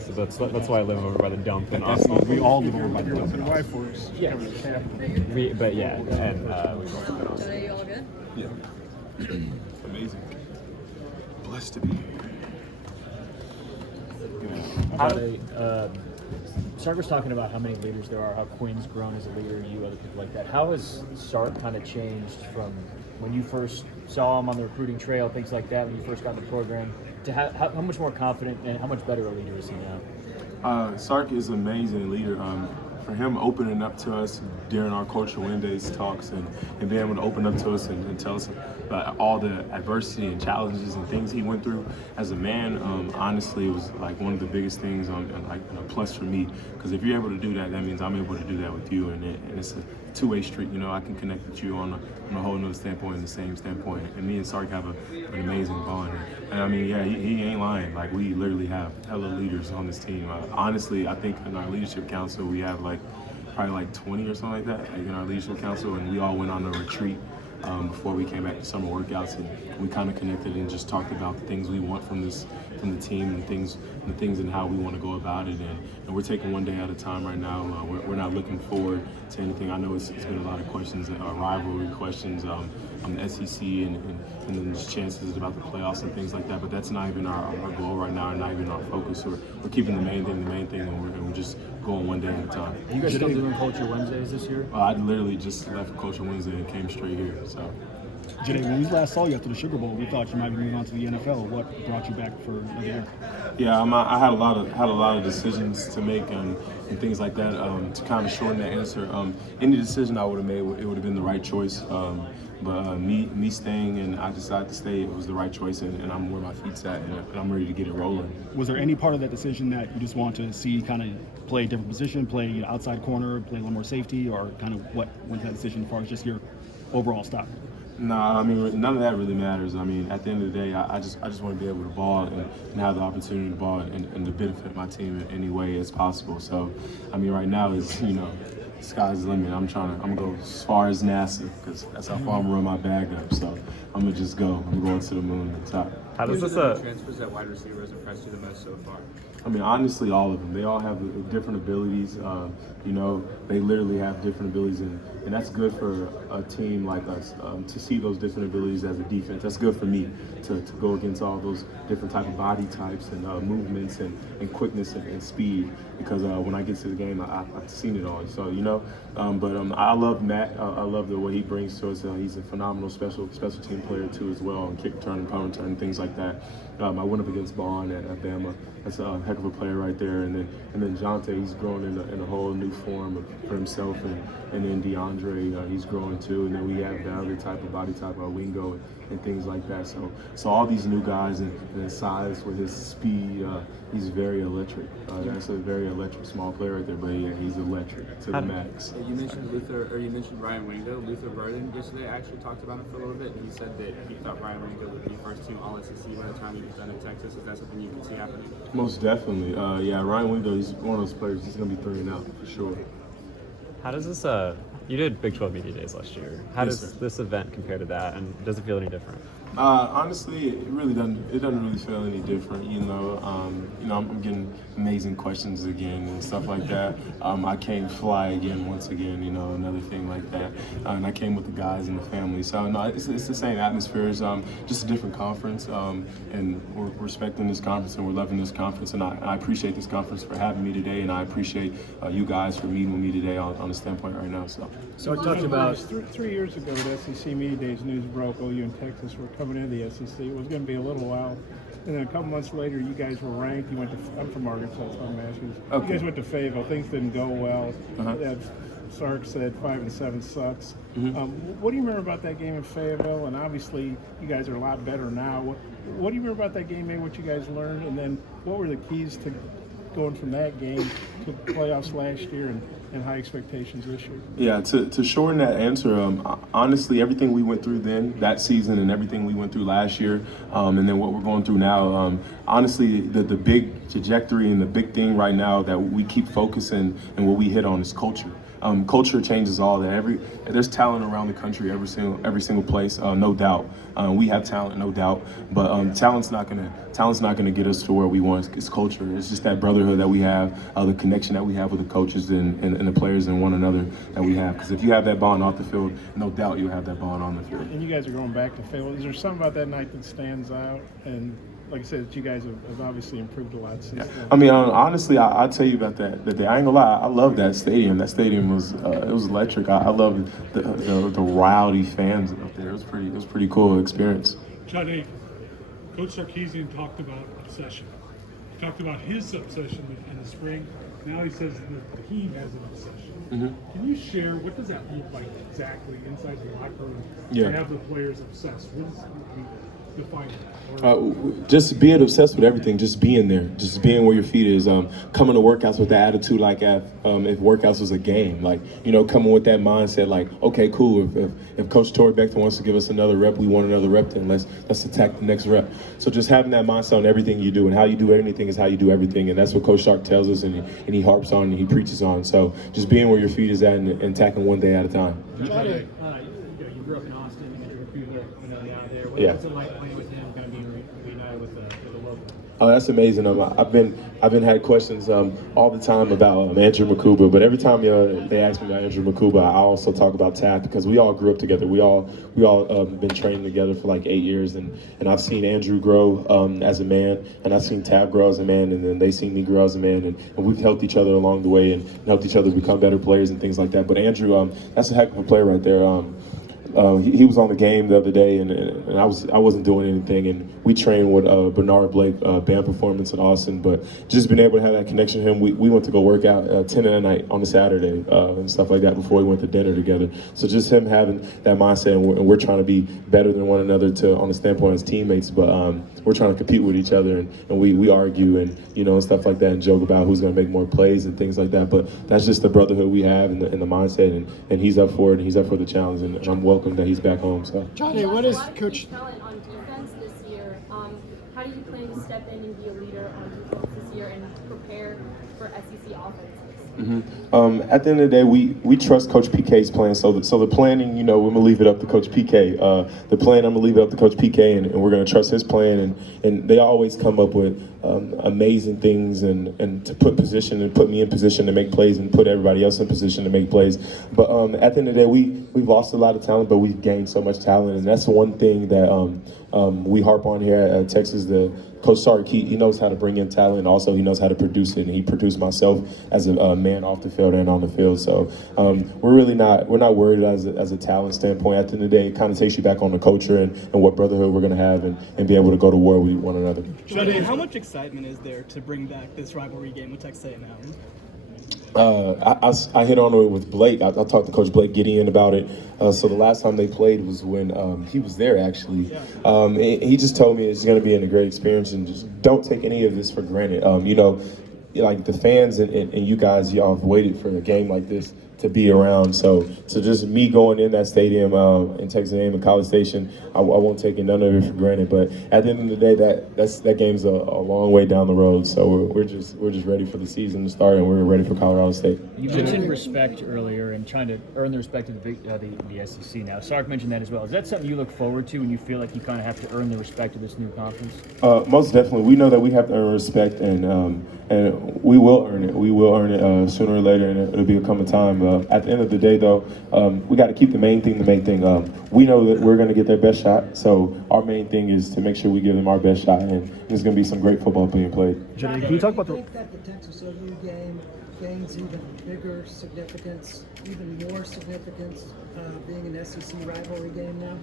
So that's why I live over by the dump in That's Austin. we all live over by the dump. Your wife works. Yeah. But yeah, and we both live in Austin. Jahdae, you all good? Yeah. Amazing. Blessed to be here. Sark was talking about how many leaders there are, how Quinn's grown as a leader, you, other people like that. How has Sark kind of changed from when you first saw him on the recruiting trail, things like that, when you first got in the program, to how much more confident and how much better a leader is he now? Sark is an amazing leader. For him opening up to us during our Culture Win Days talks and being able to open up to us and tell us about all the adversity and challenges and things he went through as a man, honestly, it was like one of the biggest things and a plus for me. Because if you're able to do that, that means I'm able to do that with you, and it's a two-way street. You know, I can connect with you on a whole nother standpoint, the same standpoint. And me and Sark have an amazing bond. And I mean, yeah, he ain't lying. Like, we literally have hella leaders on this team. Honestly, I think in our leadership council, we have probably like 20 or something like that, in our leadership council, and we all went on a retreat before we came back to summer workouts, and we kind of connected and just talked about the things we want from the team and things and how we want to go about it, and we're taking one day at a time right now. We're not looking forward to anything. I know it's been a lot of questions, rivalry questions on the SEC and then just chances about the playoffs and things like that, but that's not even our goal right now, and not even our focus. We're keeping the main thing, and we're just going one day at a time. You guys still doing Culture Wednesdays this year? I literally just left Culture Wednesday and came straight here. So, Jahdae, when we last saw you after the Sugar Bowl, we thought you might be moving on to the NFL. What brought you back for another year? yeah, I had a lot of decisions to make and things like that. To kind of shorten that answer, any decision I would have made, it would have been the right choice. But me staying, and I decided to stay, it was the right choice, and I'm where my feet's at, and I'm ready to get it rolling. Was there any part of that decision that you just want to see kind of play a different position, play outside corner, play a little more safety, or kind of what went that decision as far as just your overall style? Nah, I mean, none of that really matters. I mean, at the end of the day, I just want to be able to ball and have the opportunity to ball and to benefit my team in any way as possible. So, I mean, right now is, sky's the limit. I'm gonna go as far as NASA, because that's how far I'm gonna run my bag up. So I'm gonna just go. I'm going to the moon and top. How does this transfers at wide receiver has impressed you the most so far? I mean, honestly, all of them. They all have different abilities. They literally have different abilities, and that's good for a team like us to see those different abilities as a defense. That's good for me to go against all those different type of body types and movements and quickness and speed, because when I get to the game, I've seen it all. So, but I love Matt. I love the way he brings to us. He's a phenomenal special team player too as well, and kick return and punt return and things like that. I went up against Barron at Bama. That's a heck of a player right there. And then Jahdae, he's grown in a whole new form for himself. And then DeAndre, he's growing too. And then we have the other type of body type, Wingo and things like that. So all these new guys and his size with his speed, he's very electric. That's a very electric small player right there. But yeah, he's electric to the max. You mentioned Ryan Wingo. Luther Burden yesterday actually talked about him for a little bit, and he said that he thought Ryan Wingo would be first team All-SEC by the time he was done in Texas. Is that something you can see happening? Most definitely. Yeah, Ryan Wingo, he's one of those players. He's going to be 3 and out for sure. How does this you did Big 12 Media Days last year. How does this event compare to that, and does it feel any different? Honestly, it really doesn't. It doesn't really feel any different. I'm getting amazing questions again and stuff like that. I can't fly again once again. Another thing like that. And I came with the guys and the family. So no, it's the same atmosphere. It's just a different conference. And we're respecting this conference and we're loving this conference. And I appreciate this conference for having me today. And I appreciate you guys for meeting with me today on the standpoint right now. So I talked about 3 years ago, the SEC Media Days news broke. OU and Texas were coming into the SEC. It was going to be a little while, and then a couple months later, you guys were ranked. You went to. I'm from Arkansas, so I'm asking. Okay. You guys went to Fayetteville. Things didn't go well. Uh-huh. Sark said 5-7 sucks. Mm-hmm. What do you remember about that game in Fayetteville? And obviously, you guys are a lot better now. What do you remember about that game? Maybe what you guys learned, and then what were the keys to going from that game to playoffs last year and high expectations this year? Yeah, to shorten that answer, honestly, everything we went through then, that season, and everything we went through last year, and then what we're going through now, honestly, the big trajectory and the big thing right now that we keep focusing and what we hit on is culture. culture changes all that. There's talent around the country, every single place, no doubt. We have talent, no doubt, but talent's not gonna get us to where we want. It's culture. It's just that brotherhood that we have, the connection that we have with the coaches and the players and one another that we have. Because if you have that bond off the field, no doubt you'll have that bond on the field. And you guys are going back to Fayetteville. Is there something about that night that stands out? And like I said, you guys have obviously improved a lot since then. I mean, honestly, I'll tell you about that day. I ain't gonna lie, I love that stadium. That stadium was it was electric. I love the rowdy fans up there. It was pretty cool experience. Jahdae, Coach Sarkisian talked about obsession. He talked about his obsession in the spring. Now he says that the team has an obsession. Mm-hmm. Can you share what does that look like exactly inside the locker room Yeah. to have the players obsessed? What does define that? Just being obsessed with everything, just being there, just being where your feet is, coming to workouts with the attitude like if workouts was a game, like, coming with that mindset like, okay, cool, if Coach Torrey Beckton wants to give us another rep, we want another rep, then let's attack the next rep. So just having that mindset on everything you do, and how you do anything is how you do everything, and that's what Coach Shark tells us, and he harps on and he preaches on. So just being where your feet is at and attacking one day at a time. Jahdae, you grew up in Austin, and you're now there. What's it like playing with him, kind of being reunited with the local? Oh, that's amazing. I've been had questions all the time about Andrew Makuba, but every time they ask me about Andrew Makuba, I also talk about Tab, because we all grew up together. We all been training together for like 8 years, and I've seen Andrew grow as a man, and I've seen Tab grow as a man, and then they seen me grow as a man, and we've helped each other along the way and helped each other become better players and things like that. But Andrew, that's a heck of a player right there. He was on the game the other day, and I wasn't doing anything, and we trained with Bernard Blake band performance in Austin. But just being able to have that connection with him, we went to go work out 10 at night on a Saturday and stuff like that before we went to dinner together. So just him having that mindset, and we're trying to be better than one another on the standpoint as teammates, but we're trying to compete with each other, and we argue and and stuff like that, and joke about who's going to make more plays and things like that. But that's just the brotherhood we have and the mindset, and he's up for it, and he's up for the challenge, and I'm welcome that he's back home. So Jahdae, what is Coach talent on defense this year? How do you plan to step in and be a leader on defense this year and prepare for SEC offenses? Mm-hmm. At the end of the day, we trust Coach PK's plan. So the planning, we're gonna leave it up to Coach PK. The plan, I'm gonna leave it up to Coach PK, and we're gonna trust his plan. And they always come up with amazing things and to put me in position to make plays and put everybody else in position to make plays. But at the end of the day, we've lost a lot of talent, but we've gained so much talent, and that's one thing that we harp on here at Texas. Coach Sark, he knows how to bring in talent, and also he knows how to produce it, and he produced myself as a man off the field and on the field. So we're not worried as a talent standpoint. At the end of the day, it kind of takes you back on the culture and what brotherhood we're going to have and be able to go to war with one another. Jahdae, how much excitement is there to bring back this rivalry game with Texas A&M? I hit on it with Blake. I talked to Coach Blake Gideon about it. So the last time they played was when he was there, actually. He just told me it's going to be a great experience, and just don't take any of this for granted. Like the fans and you guys, y'all have waited for a game like this to be around. So just me going in that stadium in Texas A&M and College Station, I won't take none of it for granted. But at the end of the day, that game's a long way down the road. So we're just ready for the season to start, and we're ready for Colorado State. You mentioned respect earlier and trying to earn the respect of the SEC now. Sark mentioned that as well. Is that something you look forward to when you feel like you kind of have to earn the respect of this new conference? Most definitely. We know that we have to earn respect, and we will earn it. We will earn it sooner or later, and it'll become a time. At the end of the day, though, we got to keep the main thing the main thing. We know that we're going to get their best shot, so our main thing is to make sure we give them our best shot, and there's going to be some great football being played. Jahdae, can you talk about Do you think that the Texas OU game gains even bigger significance, even more significance, being an SEC rivalry game now?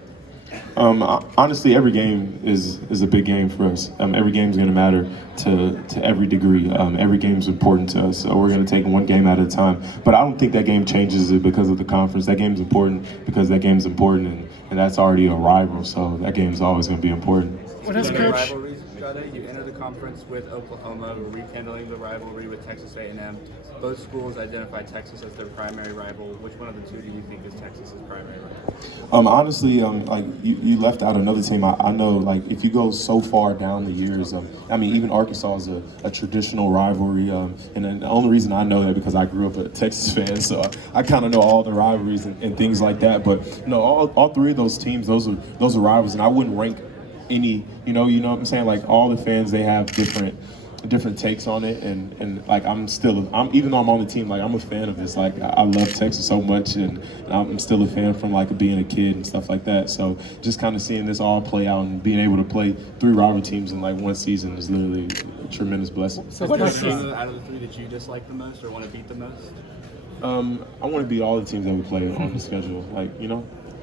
Honestly, every game is a big game for us. Every game is going to matter to every degree. Every game is important to us, so we're going to take one game at a time. But I don't think that game changes it because of the conference. That game is important because that game is important, and that's already a rival, so that game is always going to be important. What has Coach? Rivalries, Jahdae, you entered the conference with Oklahoma. We're rekindling the rivalry with Texas A&M. Both schools identify Texas as their primary rival. Which one of the two do you think is Texas's primary rival? Honestly, like you left out another team. I know, like if you go so far down the years, I mean, even Arkansas is a traditional rivalry, and then the only reason I know that because I grew up a Texas fan, so I kind of know all the rivalries and things like that. But no, all three of those teams, those are rivals, and I wouldn't rank any. You know what I'm saying? Like all the fans, they have different takes on it, and like I'm even though I'm on the team, like I'm a fan of this. Like I love Texas so much, and I'm still a fan from like being a kid and stuff like that. So just kind of seeing this all play out and being able to play 3 rivalry teams in like one season is literally a tremendous blessing. So what is out of the 3 that you dislike the most or want to beat the most? I want to beat all the teams that we play on the schedule. Like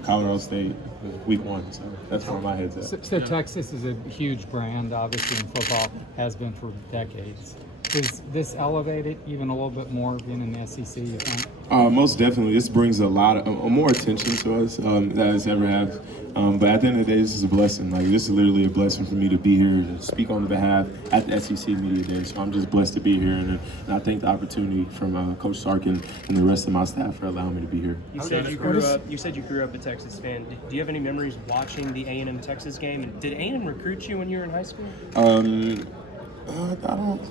Colorado State was week 1, so that's where my head's at. So Texas is a huge brand, obviously, in football, has been for decades. Does this elevate it even a little bit more being in the SEC, you think? Most definitely. This brings a lot of more attention to us that it's ever have. But at the end of the day, this is a blessing. Like this is literally a blessing for me to be here to speak on behalf at the SEC Media Day. So I'm just blessed to be here, and I thank the opportunity from Coach Sark and the rest of my staff for allowing me to be here. You said you grew up a Texas fan. Do you have any memories watching the A&M Texas game? And did A&M recruit you when you were in high school? I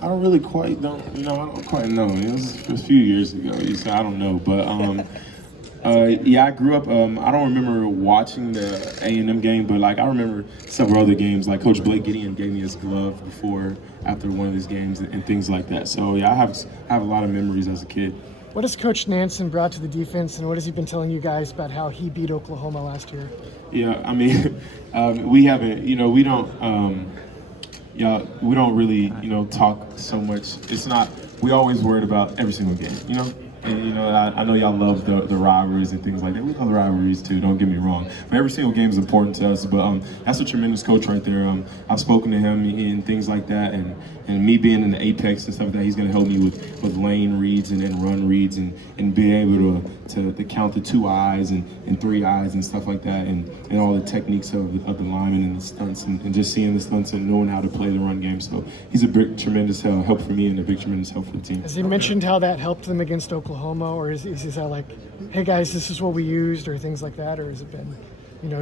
don't really quite know. I don't quite know. It was a few years ago, so I don't know. But yeah, I grew up. I don't remember watching the A&M game, but like I remember several other games. Like Coach Blake Gideon gave me his glove after one of these games and things like that. So yeah, I have a lot of memories as a kid. What has Coach Nansen brought to the defense, and what has he been telling you guys about how he beat Oklahoma last year? Yeah, I mean, we haven't. We don't. We don't really, talk so much. It's not. We always worried about every single game, And I know y'all love the rivalries and things like that. We love the rivalries too. Don't get me wrong. But every single game is important to us. But that's a tremendous coach right there. I've spoken to him and things like that, and me being in the apex and stuff like that, he's going to help me with lane reads and then run reads and be able to count the 2 eyes and 3 eyes and stuff like that, and all the techniques of the linemen and the stunts and just seeing the stunts and knowing how to play the run game. So he's a big tremendous help for me and a big tremendous help for the team. Has he mentioned how that helped them against Oklahoma, or is he like, hey guys, this is what we used, or things like that, or has it been,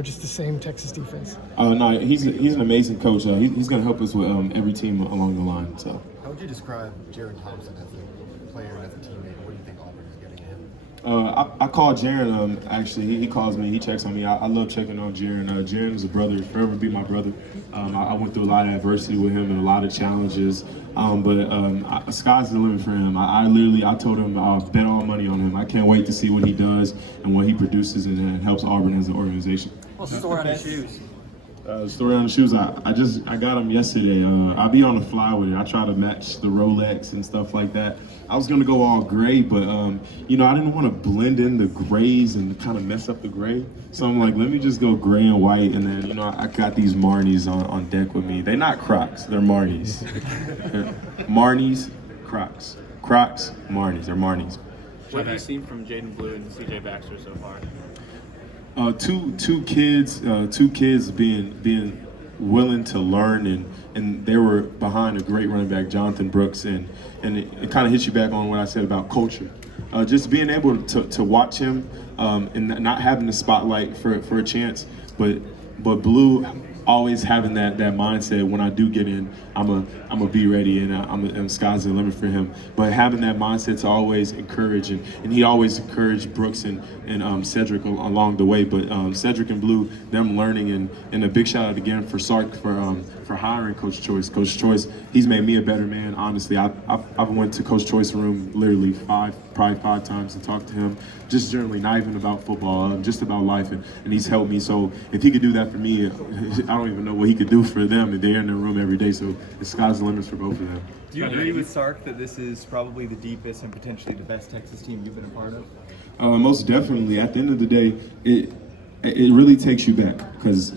just the same Texas defense? No, he's an amazing coach. He's going to help us with every team along the line. So. How would you describe Jaron Thompson as a player and as a teammate? What do you think Auburn is getting him? I call Jaron. Actually, he calls me. He checks on me. I love checking on Jaron. Jaron is a brother. Forever be my brother. I went through a lot of adversity with him and a lot of challenges. But sky's the limit for him. I told him I'll bet all money on him. I can't wait to see what he does and what he produces and helps Auburn as an organization. What's the story on his shoes? The story on the shoes, I got them yesterday. I be on the fly with it. I try to match the Rolex and stuff like that. I was gonna go all gray, but I didn't want to blend in the grays and kind of mess up the gray. So I'm like, let me just go gray and white. And then I got these Marnies on deck with me. They're not Crocs, they're Marnies. They're Marnies, Crocs, Marnies. They're Marnies. What have you seen from Jaden Blue and CJ Baxter so far? Two kids being willing to learn, and they were behind a great running back, Jonathan Brooks, and it kind of hits you back on what I said about culture. Just being able to watch him and not having the spotlight for a chance, but Blue always having that mindset. When I do get in, I'm a be ready, and sky's the limit for him. But having that mindset to always encourage, and he always encouraged Brooks and Cedric along the way. But Cedric and Blue, them learning, and a big shout out again for Sark for hiring Coach Choice. Coach Choice, he's made me a better man. Honestly, I've went to Coach Choice's room literally probably five times to talk to him, just generally, not even about football, just about life, and he's helped me. So if he could do that for me, I don't even know what he could do for them. They're in their room every day, so the sky's the limit for both of them. Do you agree with Sark that this is probably the deepest and potentially the best Texas team you've been a part of? Most definitely. At the end of the day, it really takes you back, because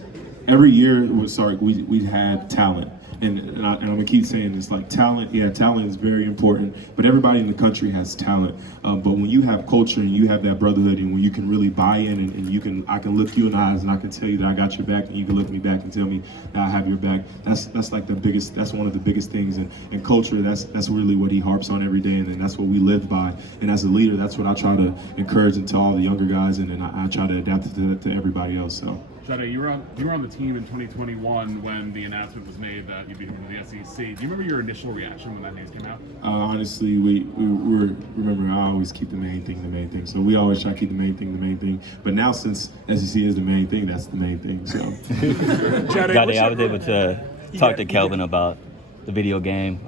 every year with Sark, we had talent. and I'm gonna keep saying this, like talent is very important, but everybody in the country has talent. But when you have culture and you have that brotherhood, and when you can really buy in, and I can look you in the eyes and I can tell you that I got your back, and you can look me back and tell me that I have your back. That's like that's one of the biggest things. And culture, that's really what he harps on every day, and that's what we live by. And as a leader, that's what I try to encourage into all the younger guys, and then I try to adapt it to everybody else. So. Jahdae, you were on the team in 2021 when the announcement was made that you'd be coming to the SEC. Do you remember your initial reaction when that news came out? Honestly, remember, I always keep the main thing. So we always try to keep the main thing. But now since SEC is the main thing, that's the main thing. So. Jahdae, I was able to talk to Kelvin about the video game,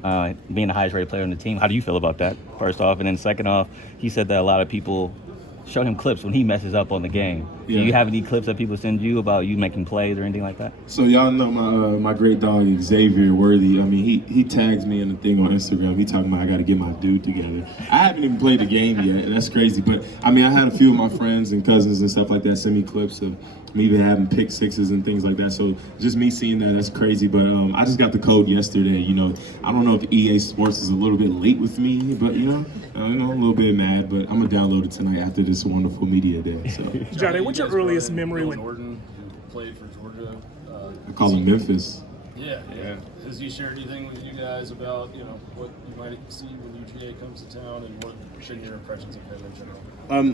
being the highest rated player on the team. How do you feel about that, first off? And then second off, he said that a lot of people show him clips when he messes up on the game. Yeah. Do you have any clips that people send you about you making plays or anything like that? So y'all know my great dog Xavier Worthy. I mean, he tags me in a thing on Instagram. He talking about I got to get my dude together. I haven't even played the game yet. That's crazy. But I mean, I had a few of my friends and cousins and stuff like that send me clips of me even having pick sixes and things like that. So just me seeing that's crazy. But I just got the code yesterday. You know, I don't know if EA Sports is a little bit late with me, but I'm a little bit mad. But I'm gonna download it tonight after this wonderful media day. So. Jahdae, what's your earliest memory with Norton, who played for Georgia? I call him Memphis. Yeah. Has he shared anything with you guys about what you might see when UGA comes to town, and what should your impressions of him in general?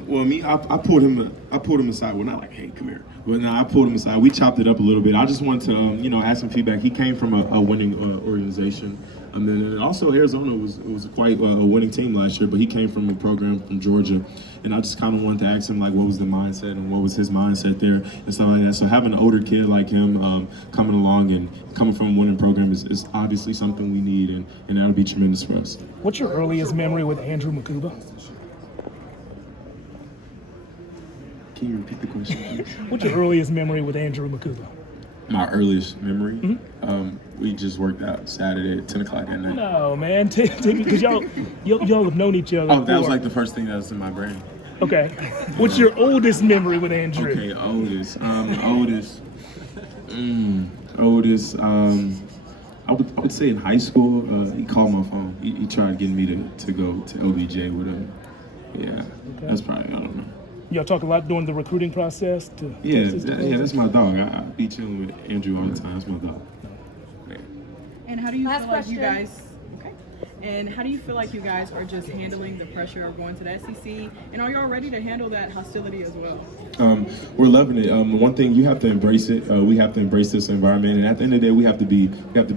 Well, me, I pulled him aside. Well, not like, hey, come here. But no, I pulled him aside. We chopped it up a little bit. I just wanted to, ask some feedback. He came from a winning organization. And then also Arizona was quite a winning team last year, but he came from a program from Georgia. And I just kind of wanted to ask him, like, what was the mindset and what was his mindset there and stuff like that. So having an older kid like him coming along and coming from a winning program is obviously something we need, and that'll be tremendous for us. What's your earliest memory with Andrew Makuba? Can you repeat the question, please? What's your earliest memory with Andrew Makuba? My earliest memory? We just worked out Saturday at 10 o'clock at night. No, man, because y'all have known each other. Oh, that was like the first thing that was in my brain. Okay. What's your oldest memory with Andrew? Okay, oldest. I would say in high school, he called my phone. He tried getting me to go to OBJ with him. Yeah, that's probably, I don't know. Y'all talk a lot during the recruiting process? That's my dog. I be chilling with Andrew all the time. That's my dog. And how do you feel like you guys? Okay. And how do you feel like you guys are just handling the pressure of going to the SEC? And are y'all ready to handle that hostility as well? We're loving it. One thing, you have to embrace it. We have to embrace this environment, and at the end of the day, we have to be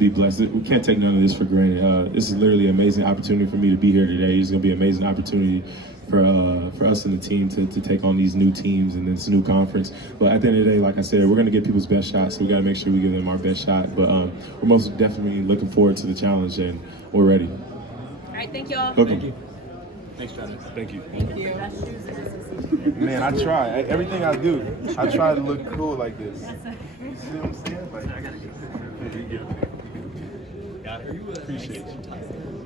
blessed. We can't take none of this for granted. This is literally an amazing opportunity for me to be here today. It's going to be an amazing opportunity for us and the team to take on these new teams and this new conference. But at the end of the day, like I said, we're going to get people's best shots, so we got to make sure we give them our best shot. But we're most definitely looking forward to the challenge, and we're ready. All right, thank y'all. Okay. Thank you. Thanks, Jahdae. Thank you. Thank you. Man, I try. Everything I do, I try to look cool like this. You see what I'm saying? Like, I gotta get it. Appreciate you.